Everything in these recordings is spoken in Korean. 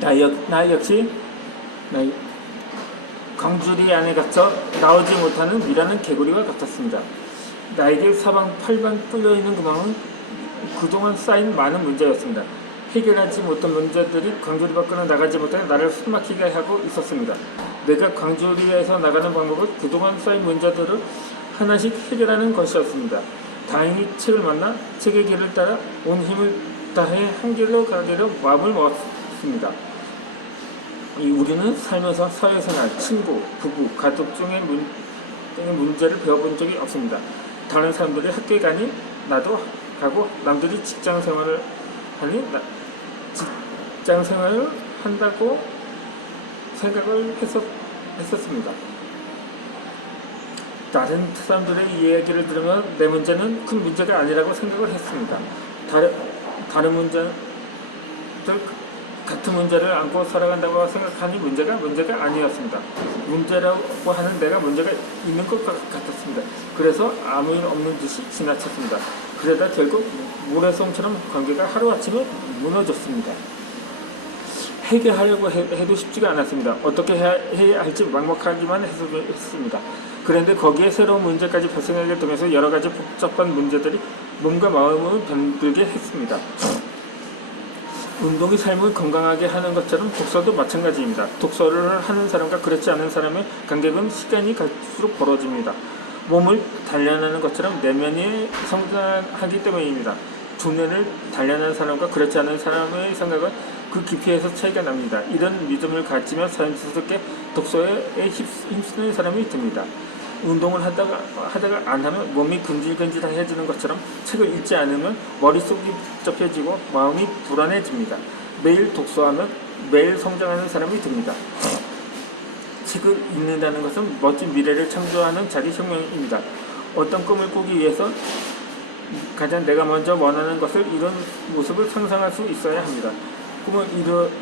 나 역시 광주리 안에 갇혀 나오지 못하는 미라는 개구리와 같았습니다. 나에게 사방팔방 뚫려있는 구멍은 그동안 쌓인 많은 문제였습니다. 해결하지 못한 문제들이 광주리 밖으로 나가지 못해 나를 숨막히게 하고 있었습니다. 내가 광주리에서 나가는 방법은 그동안 쌓인 문제들을 하나씩 해결하는 것이었습니다. 다행히 책을 만나 책의 길을 따라 온 힘을 다해 한 길로 가기로 마음을 먹었습니다. 우리는 살면서 사회생활, 친구, 부부, 가족 중에 문제를 배워본 적이 없습니다. 다른 사람들이 학교에 가니 나도 가고 남들이 직장생활을 하니 직장생활을 한다고 생각을 했었습니다. 다른 사람들의 이야기를 들으면 내 문제는 큰 문제가 아니라고 생각을 했습니다. 다른 문제들 같은 문제를 안고 살아간다고 생각하니 문제가 아니었습니다. 문제라고 하는 내가 문제가 있는 것 같았습니다. 그래서 아무 일 없는 듯이 지나쳤습니다. 그러다 결국 모래성처럼 관계가 하루아침에 무너졌습니다. 해결하려고 해도 쉽지가 않았습니다. 어떻게 해야 할지 막막하기만 했습니다. 그런데 거기에 새로운 문제까지 발생하게 되면서 여러 가지 복잡한 문제들이 몸과 마음을 병들게 했습니다. 운동이 삶을 건강하게 하는 것처럼 독서도 마찬가지입니다. 독서를 하는 사람과 그렇지 않은 사람의 간격은 시간이 갈수록 벌어집니다. 몸을 단련하는 것처럼 내면이 성장하기 때문입니다. 두뇌를 단련하는 사람과 그렇지 않은 사람의 생각은 그 깊이에서 차이가 납니다. 이런 믿음을 가지며 자연스럽게 독서에 힘쓰는 사람이 됩니다. 운동을 하다가 안 하면 몸이 근질근질해지는 것처럼 책을 읽지 않으면 머릿속이 복잡해지고 마음이 불안해집니다. 매일 독서하면 매일 성장하는 사람이 됩니다. 책을 읽는다는 것은 멋진 미래를 창조하는 자기혁명입니다. 어떤 꿈을 꾸기 위해서 가장 내가 먼저 원하는 것을 이룬 모습을 상상할 수 있어야 합니다. 꿈을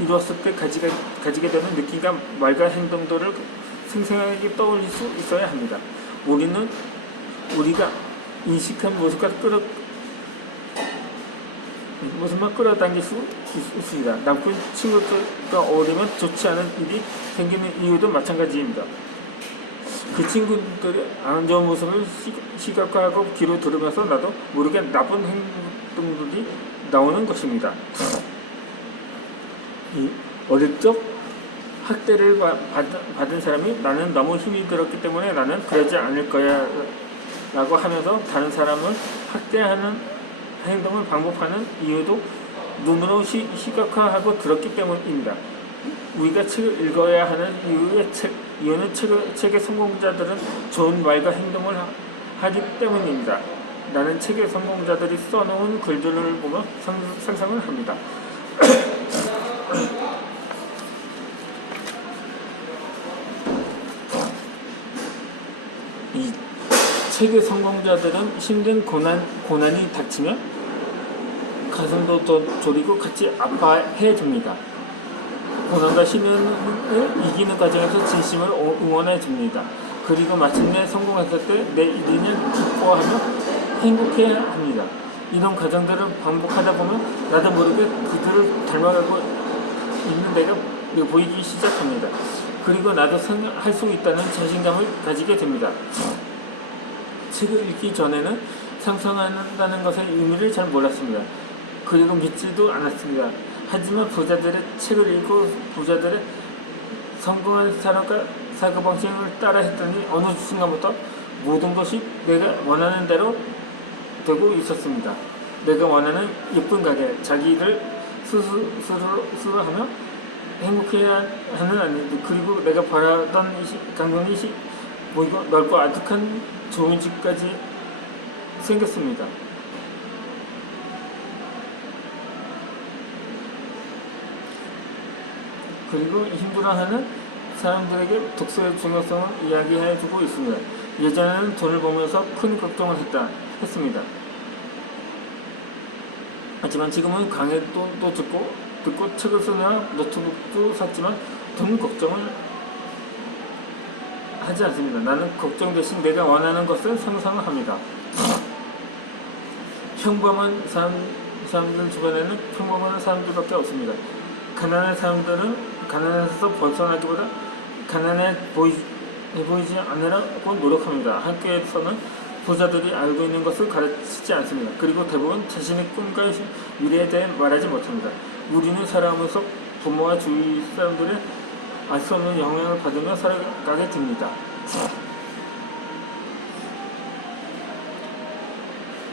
이루었을 때 가지게 되는 느낌과 말과 행동들을 생생하게 떠올릴 수 있어야 합니다. 우리가 인식한 모습만 끌어당길 수 있습니다. 나쁜 친구들과 어울리면 좋지 않은 일이 생기는 이유도 마찬가지입니다. 그 친구들의 안 좋은 모습을 시각화하고 귀로 들으면서 나도 모르게 나쁜 행동들이 나오는 것입니다. 어릴 적 학대를 받은 사람이 나는 너무 힘이 들었기 때문에 나는 그러지 않을 거야 라고 하면서 다른 사람을 학대하는 행동을 반복하는 이유도 눈으로 시각화하고 들었기 때문입니다. 우리가 책을 읽어야 하는 이유는 책의 성공자들은 좋은 말과 행동을 하기 때문입니다. 나는 책의 성공자들이 써놓은 글들을 보며 상상을 합니다. 이 책의 성공자들은 힘든 고난이 닥치면 가슴도 더 졸이고 같이 아파해줍니다. 고난과 시련을 이기는 과정에서 진심을 응원해줍니다. 그리고 마침내 성공했을 때 내 이르면 기뻐하며 행복해합니다. 이런 과정들을 반복하다 보면 나도 모르게 그들을 닮아가고 있는 내가 보이기 시작합니다. 그리고 나도 할 수 있다는 자신감을 가지게 됩니다. 책을 읽기 전에는 상상한다는 것의 의미를 잘 몰랐습니다. 그리고 믿지도 않았습니다. 하지만 부자들의 책을 읽고 부자들의 성공한 사람과 사고방식을 따라 했더니 어느 순간부터 모든 것이 내가 원하는 대로 되고 있었습니다. 내가 원하는 예쁜 가게, 자기 일을 스스로 하며 행복해야 하는 아니들, 그리고 내가 바라던 강동이 보이고 넓고 아득한 좋은 집까지 생겼습니다. 그리고 힘들어하는 사람들에게 독서의 중요성을 이야기해주고 있습니다. 예전에는 돈을 보면서 큰 걱정을 했습니다. 하지만 지금은 강의도 듣고 책을 쓰느라 노트북도 샀지만 돈 걱정을 하지 않습니다. 나는 걱정 대신 내가 원하는 것을 상상을 합니다. 평범한 사람들 주변에는 평범한 사람들밖에 없습니다. 가난한 사람들은 가난에서 벗어나기보다 가난해 보이지 않으려고 노력합니다. 학교에서는 부자들이 알고 있는 것을 가르치지 않습니다. 그리고 대부분 자신의 꿈과 미래에 대해 말하지 못합니다. 우리는 살아가면서 부모와 주위 사람들의 알 수 없는 영향을 받으며 살아가게 됩니다.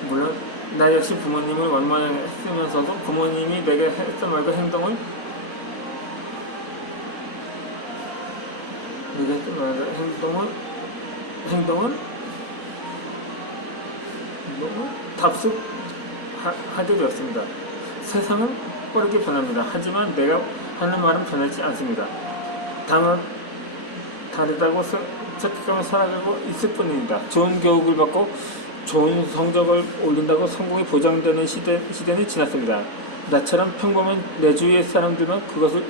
물론 나 역시 부모님을 원망했으면서도 부모님이 내게 했던 말과 행동은 답습하게 되었습니다. 세상은 빠르게 변합니다. 하지만 내가 하는 말은 변하지 않습니다. 다만 다르다고 착각하며 살아가고 있을 뿐입니다. 좋은 교육을 받고 좋은 성적을 올린다고 성공이 보장되는 시대는 지났습니다. 나처럼 평범한 내 주위의 사람들만 그것을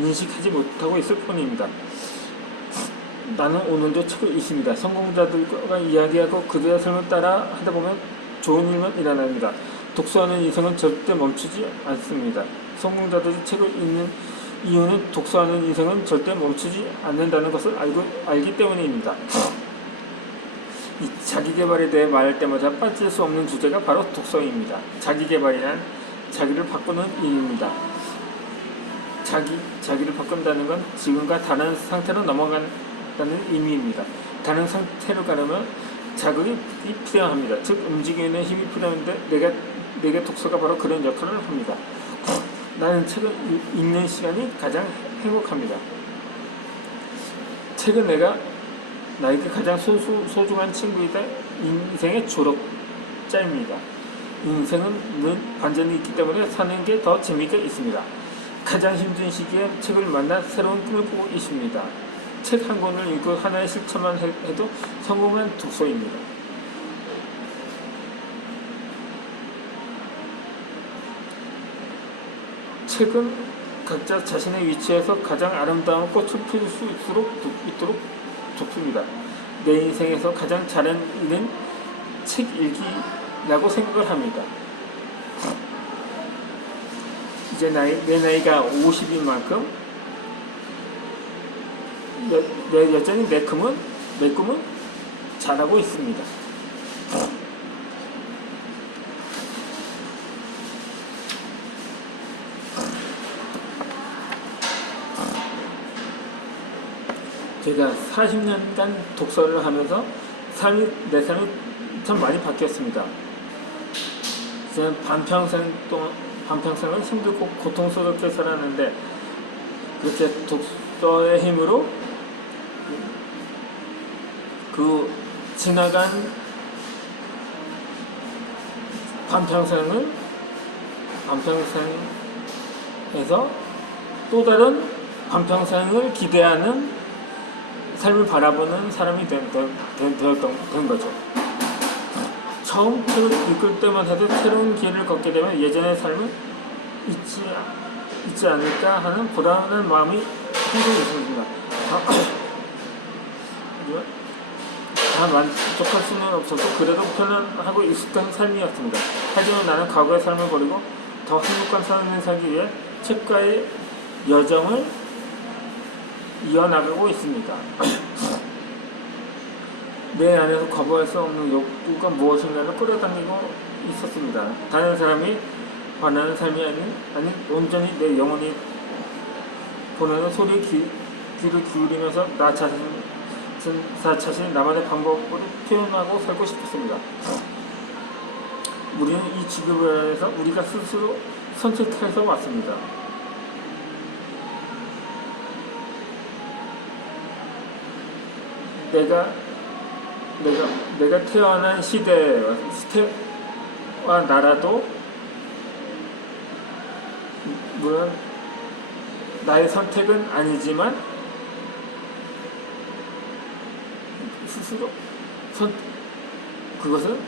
인식하지 못하고 있을 뿐입니다. 나는 오늘도 책을 읽습니다. 성공자들과 이야기하고 그들의 삶을 따라 하다 보면 좋은 일만 일어납니다. 독서하는 인생은 절대 멈추지 않습니다. 성공자들이 책을 읽는 이유는 독서하는 인생은 절대 멈추지 않는다는 것을 알기 때문입니다. 이 자기계발에 대해 말할 때마다 빠질 수 없는 주제가 바로 독서입니다. 자기계발이란 자기를 바꾸는 일입니다. 자기를 바꾼다는 건 지금과 다른 상태로 넘어간다는 의미입니다. 다른 상태로 가려면 자극이 필요합니다. 즉 움직이는 힘이 필요한데 내게 독서가 바로 그런 역할을 합니다. 나는 책을 읽는 시간이 가장 행복합니다. 책은 나에게 가장 소중한 친구이다. 인생의 졸업자입니다. 인생은 반전이 있기 때문에 사는 게 더 재미가 있습니다. 가장 힘든 시기에 책을 만나 새로운 꿈을 보고 있습니다. 책 한 권을 읽고 하나의 실천만 해도 성공한 독서입니다. 책은 각자 자신의 위치에서 가장 아름다운 꽃을 필 수 있도록 좋습니다. 내 인생에서 가장 잘한 일은 책 읽기라고 생각을 합니다. 이제 내 나이가 50인 만큼 여전히 내 꿈은 잘하고 있습니다. 제가 40년간 독서를 하면서 내 삶이 참 많이 바뀌었습니다. 저는 반평생을 힘들고 고통스럽게 살았는데 그렇게 독서의 힘으로 그 지나간 반평생에서 또 다른 반평생을 기대하는 삶을 바라보는 사람이 된 거죠. 처음 책을 읽을 때만 해도 새로운 길을 걷게 되면 예전의 삶은 있지 않을까 하는 불안한 마음이 항상 있습니다. 다 만족할 수는 없어도 그래도 편안하고 익숙한 삶이었습니다. 하지만 나는 과거의 삶을 버리고 더 행복한 삶을 살기 위해 책과의 여정을 이어나가고 있습니다. 내 안에서 거부할 수 없는 욕구가 무엇인가를 끌어당기고 있었습니다. 다른 사람이 원하는 삶이 아닌 온전히 내 영혼이 보내는 소리에 귀를 기울이면서 나 자신이 나만의 방법으로 표현하고 살고 싶었습니다. 우리는 이 지구에서 우리가 스스로 선택해서 왔습니다. 내가 태어난 시대와 나라도 물론 나의 선택은 아니지만 스스로 그것은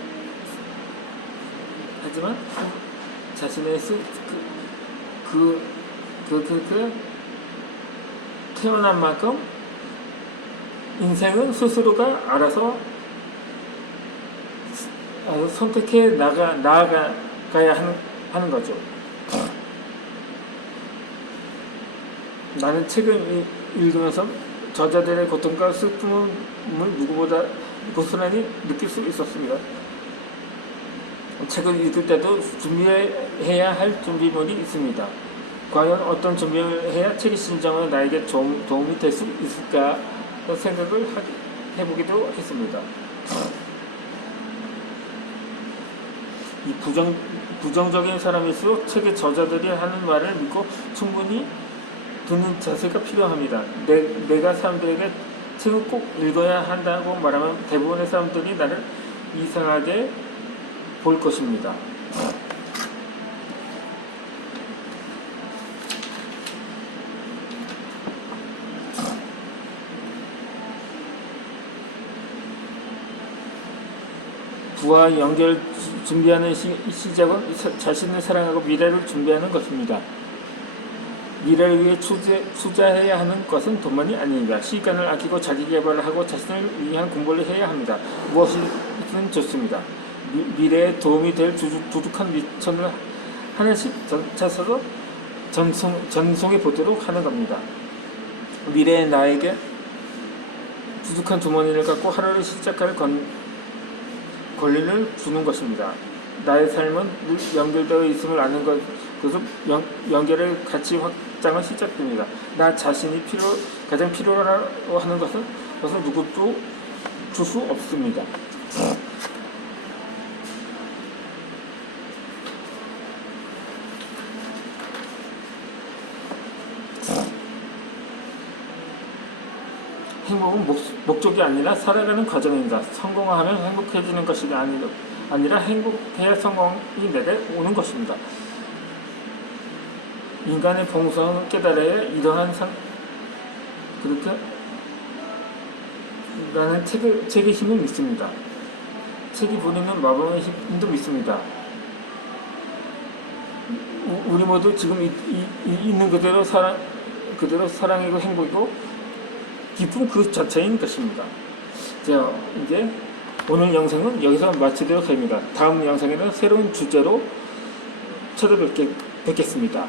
하지만 자신의 태어난 만큼 인생은 스스로가 알아서 선택해 나아가야 하는 거죠. 나는 책을 읽으면서 저자들의 고통과 슬픔을 누구보다 고스란히 느낄 수 있었습니다. 책을 읽을 때도 준비해야 할 준비물이 있습니다. 과연 어떤 준비를 해야 책이 진정으로 나에게 도움이 될 수 있을까 생각을 해보기도 했습니다. 이 부정적인 사람일수록 책의 저자들이 하는 말을 믿고 충분히 듣는 자세가 필요합니다. 내가 사람들에게 책을 꼭 읽어야 한다고 말하면 대부분의 사람들이 나를 이상하게 볼 것입니다. 부와 연결 준비하는 시작은 자신을 사랑하고 미래를 준비하는 것입니다. 미래를 위해 투자해야 하는 것은 돈만이 아닙니다. 시간을 아끼고 자기 개발을 하고 자신을 위한 공부를 해야 합니다. 무엇이든 좋습니다. 미래에 도움이 될 두둑한 미천을 하나씩 찾아서 전송해 보도록 하는 겁니다. 미래의 나에게 두둑한 주머니를 갖고 하루를 시작할 권리를 주는 것입니다. 나의 삶은 늘 연결되어 있음을 아는 것으로 연결의 가치 확장은 시작됩니다. 나 자신이 가장 필요하다고 하는 것은 누구도 줄 수 없습니다. 행복은 목적이 아니라 살아가는 과정입니다. 성공하면 행복해지는 것이 아니라 행복해야 성공이 내게 오는 것입니다. 인간의 본성을 깨달아야 이러한 그렇게 나는 책의 힘을 믿습니다. 책이 부리는 마법의 힘도 믿습니다. 우리 모두 지금 있는 그대로 사랑이고 행복이고 기쁨 그 자체인 것입니다. 자, 이제 오늘 영상은 여기서 마치도록 합니다. 다음 영상에는 새로운 주제로 찾아뵙겠습니다.